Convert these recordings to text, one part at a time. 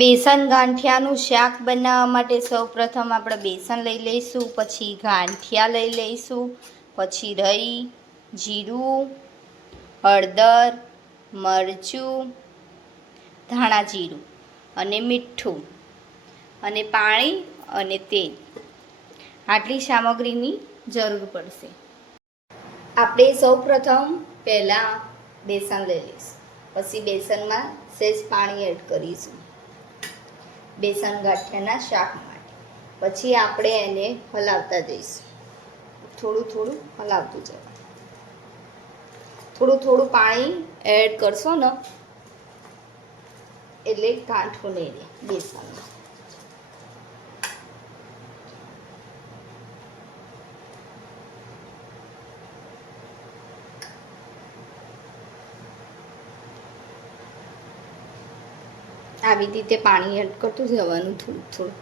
બેસન ગાંઠિયાનું શાક બનાવવા માટે સૌપ્રથમ આપણે બેસન લઈ લઈશું, પછી ગાંઠિયા લઈ લઈશું, પછી રાઈ, જીરું, હળદર, મરચું, ધાણા જીરું અને મીઠું અને પાણી અને તેલ, આટલી સામગ્રીની જરૂર પડશે. આપણે સૌપ્રથમ પહેલાં બેસન લઈ લઈશું, પછી બેસનમાં સહેજ પાણી એડ કરીશું બેસન ગાંઠિયાના શાક માટે. પછી આપણે એને હલાવતા જઈશું, થોડું થોડું હલાવતું જવાનું. થોડું થોડું પાણી એડ કરશો ને એટલે ગાંઠો નહીં રહે બેસનમાં. આવી રીતે પાણી એડ કરતું જવાનું થોડું થોડું.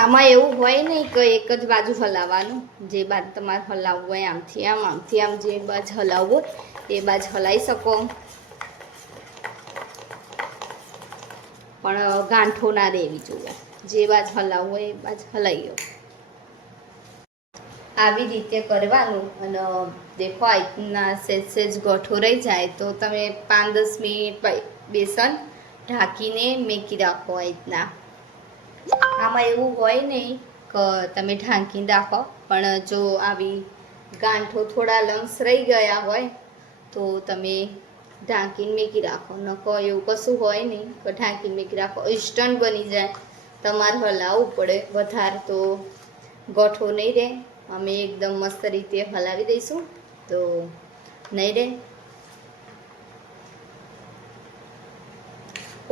આમાં એવું હોય નહીં કે એક જ બાજુ હલાવવાનું, જે બાજુ તમારે હલાવવું હોય આમથી આમ આમથી આમ જે બાજુ હલાવવું હોય એ બાજુ હલાવી શકો, પણ ગાંઠો ના રહેવી જોઈએ. જે બાજુ હલાવવું હોય એ બાજુ હલાવી લો. આવી રીતે કરવાનું. અને દેખો આ રીતના સહેજ સહેજ ગોઠો રહી જાય તો તમે 5-10 મિનિટ બેસન ઢાંકીને મેકી રાખો. આ રીતના આમાં એવું હોય નહીં કે તમે ઢાંકીને રાખો, પણ જો આવી ગાંઠો થોડા લમ્સ રહી ગયા હોય તો તમે ઢાંકીને મેકી રાખો. નકો એવું કશું હોય નહીં કે ઢાંકીને મેકી રાખો, ઇન્સ્ટન્ટ બની જાય. તમારે હલાવવું પડે વધારે તો ગોઠો નહીં રહે. અમે એકદમ મસ્ત રીતે હલાવી દઈશું તો નહીં રહે.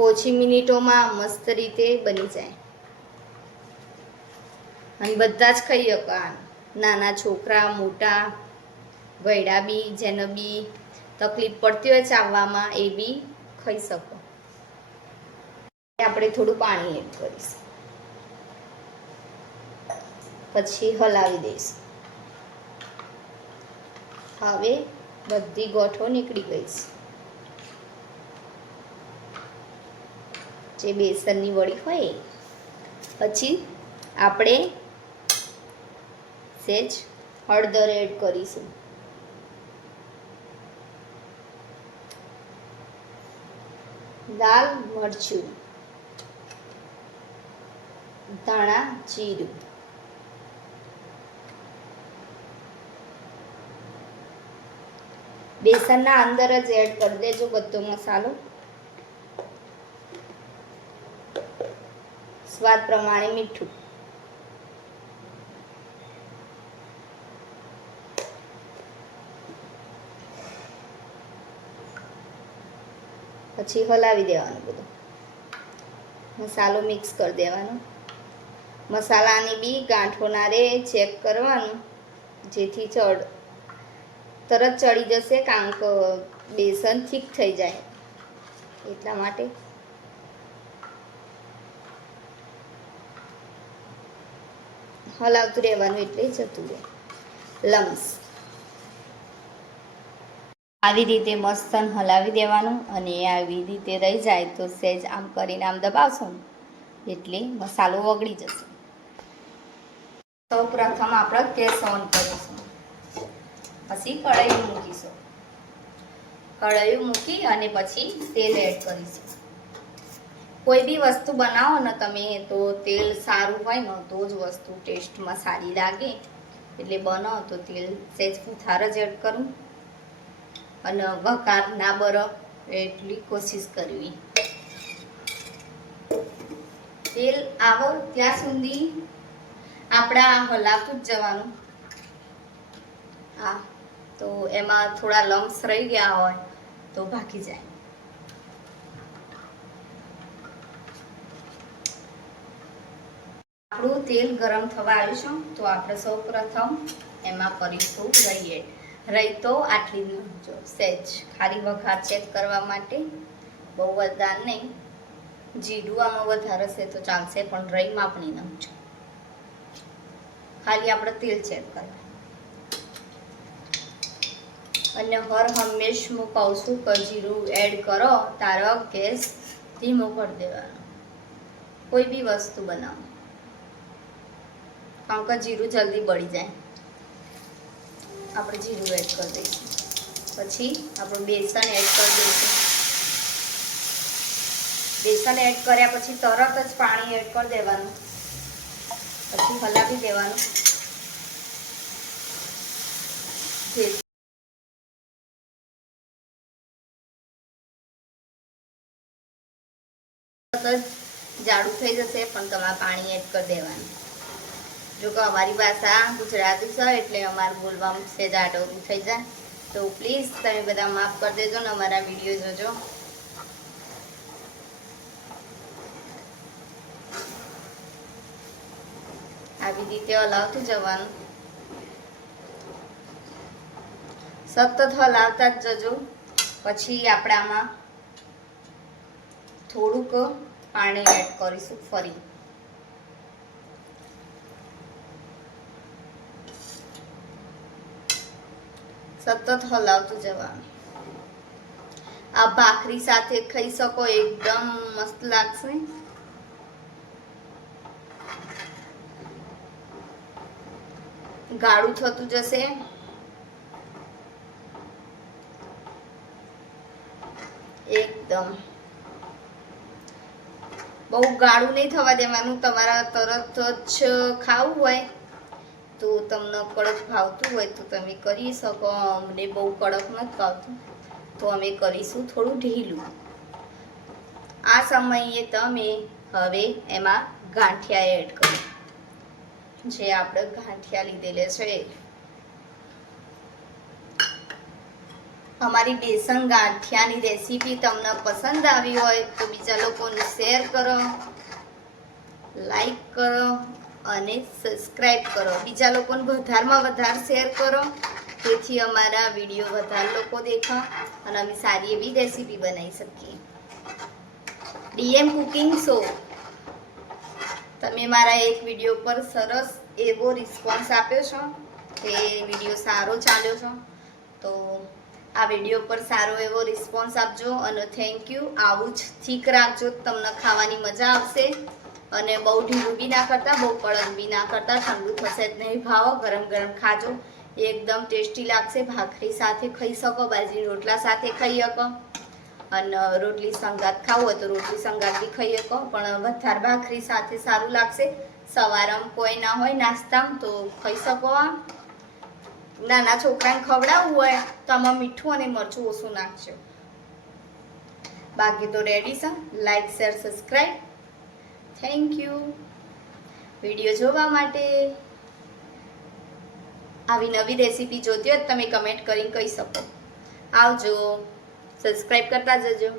ઓછી મિનિટોમાં મસ્ત રીતે બની જાય અને બધા જ ખાઈ શકો. નાના છોકરા, મોટા, વૈડા બી, જેને બી તકલીફ પડતી હોય ચાવવામાં એ બી ખાઈ શકો. આપણે થોડું પાણી એડ કરીશું, પછી હલાવી દઈશું. હવે બધી ગોઠો નીકળી ગઈ છે. જે બેસનની વડી હોય પછી આપણે સહેજ હળદર એડ કરીશું, લાલ મરચું, ધાણા જીરું, બેસનના અંદર જ એડ કરી દેજો બધો મસાલો. સ્વાદ પ્રમાણે મીઠું. પછી હલાવી દેવાનું. બધું મસાલો મિક્સ કરી દેવાનો. મસાલાની બી ગાંઠો ના રહે ચેક કરવાનું, જેથી તરત ચડી જશે, કારણ કે બેસન થીક થઈ જાય એટલા માટે. હલાવતું રહેવાનું એટલે જતું રહે લમ્સ. આવી રીતે મસ્ત હલાવી દેવાનું. અને આવી રીતે રહી જાય તો સહેજ આમ કરીને આમ દબાવશો ને એટલે મસાલો ઓગળી જશે. સૌ પ્રથમ આપણે ગેસ ઓન કરીશું, પછી કઢાઈ મૂકીશું. કઢાઈ મૂકી અને પછી તેલ એડ કરીશું. કોઈ બી વસ્તુ બનાવો ને તમે તો તેલ સારું હોય ને તો જ વસ્તુ ટેસ્ટમાં સારી લાગે. એટલે બનાવો તો તેલ સહેજ વધારે જ એડ કરું અને વઘાર ના બરો એટલી કોશિશ કરવી. તેલ આવો ત્યાં સુધી આપણે હલાવતું જ જવાનું. હા, તો એમાં થોડા લમ્સ રહી ગયા હોય તો ભાગી જાય. આપણું તેલ ગરમ થવા આવ્યું છે તો આપણે સૌ પ્રથમ એમાં કરીશું રાઈ એડ. રાઈ તો આટલી જો સહેજ ખાલી વઘાર ચેક કરવા માટે, બહુ વધારે નહીં. જીરું આમાં વધારે છે તો ચાલશે, પણ રઈ માપની નાખજો. ખાલી આપણે તેલ ચેક કરવા. અને હર હંમેશ હું કહું છું કે જીરું એડ કરો તારો ગેસ ધીમો કરી દેવાનો, કોઈ બી વસ્તુ બનાવો, કારણ કે જીરું જલ્દી બળી જાય. આપણે જીરું એડ કરી દઈશું. પછી આપણે બેસન એડ કરી દઈશું. બેસન એડ કર્યા પછી તરત જ પાણી એડ કરી દેવાનું. પછી હલાવી દેવાનું. જાડું થઈ જશે પણ તમારે પાણી એડ કરી દેવાનું. જો કે અમારી ભાષા ગુજરાતી છે એટલે અમારે બોલવામાં સેજ આડોરું થઈ જાય, તો પ્લીઝ તમે બધા માફ કરી દેજો ને અમારા વિડીયો જોજો. આવી રીતે હલાવતું જવાનું, સતત હલાવતા જ જજો. પછી આપણે આમાં થોડુંક પાણી એડ કરીશું ફરી. સતત હલાવતું જવાનું. આ ભાખરી સાથે ખાઈ શકો, એકદમ મસ્ત લાગશે. ગાળું થતું જશે. એકદમ બહુ ગાળું નહીં થવા દેવાનું. તમારા તરત જ ખાવું હોય તો તમને કડક ભાવતું હોય તો તમે કરી શકો. અમને બહુ કડક નથી ભાવતું તો અમે કરીશું થોડું ઢીલું. આ સમયે તમે હવે એમાં ગાંઠિયા એડ કરો, જે આપણે ગાંઠિયા લીધેલા છે. અમારી બેસન ગાંઠિયાની રેસીપી તમને પસંદ આવી હોય તો બીજા લોકોને શેર કરો, લાઈક કરો અને સબસ્ક્રાઈબ કરો. બીજા લોકોને વધારેમાં વધારે શેર કરો, જેથી અમારા વિડીયો વધારે લોકો દેખા અને અમે સારી એવી રેસીપી બનાવી શકીએ. ડીએમ કુકિંગ શો, તમે મારા એક વિડીયો પર સરસ એવો રિસ્પોન્સ આપ્યો છો, તે વિડીયો સારો ચાલ્યો છે, તો આ વિડીયો પર સારો એવો રિસ્પોન્સ આપજો અને થેન્ક યુ. આવું જ થીક રાખજો, તમને ખાવાની મજા આવશે. અને બહુ ઢીલું બી ના કરતા, બહુ કડક બી ના કરતા. ઠંડુ થશે જ નહીં ભાવો, ગરમ ગરમ ખાજો, એકદમ ટેસ્ટી લાગશે. ભાખરી સાથે ખાઈ શકો, બાજરી રોટલા સાથે ખાઈ શકો, અને રોટલી સંગાત ખાવું હોય તો રોટલી સંગાત બી ખાઈ શકો, પણ વધારે ભાખરી સાથે સારું લાગશે. સવારમાં કોઈ ના હોય નાસ્તામાં તો ખાઈ શકો. નાના છોકરાને ખવડાવવું હોય તો આમાં મીઠું અને મરચું ઓછું નાખજો. બાકી તો રેડી છે. Like, share, subscribe. Thank you video જોવા માટે. આવી નવી રેસીપી જોતી હોય તમે કમેન્ટ કરીને કહી શકો. આવજો, સબસ્ક્રાઈબ કરતા જજો.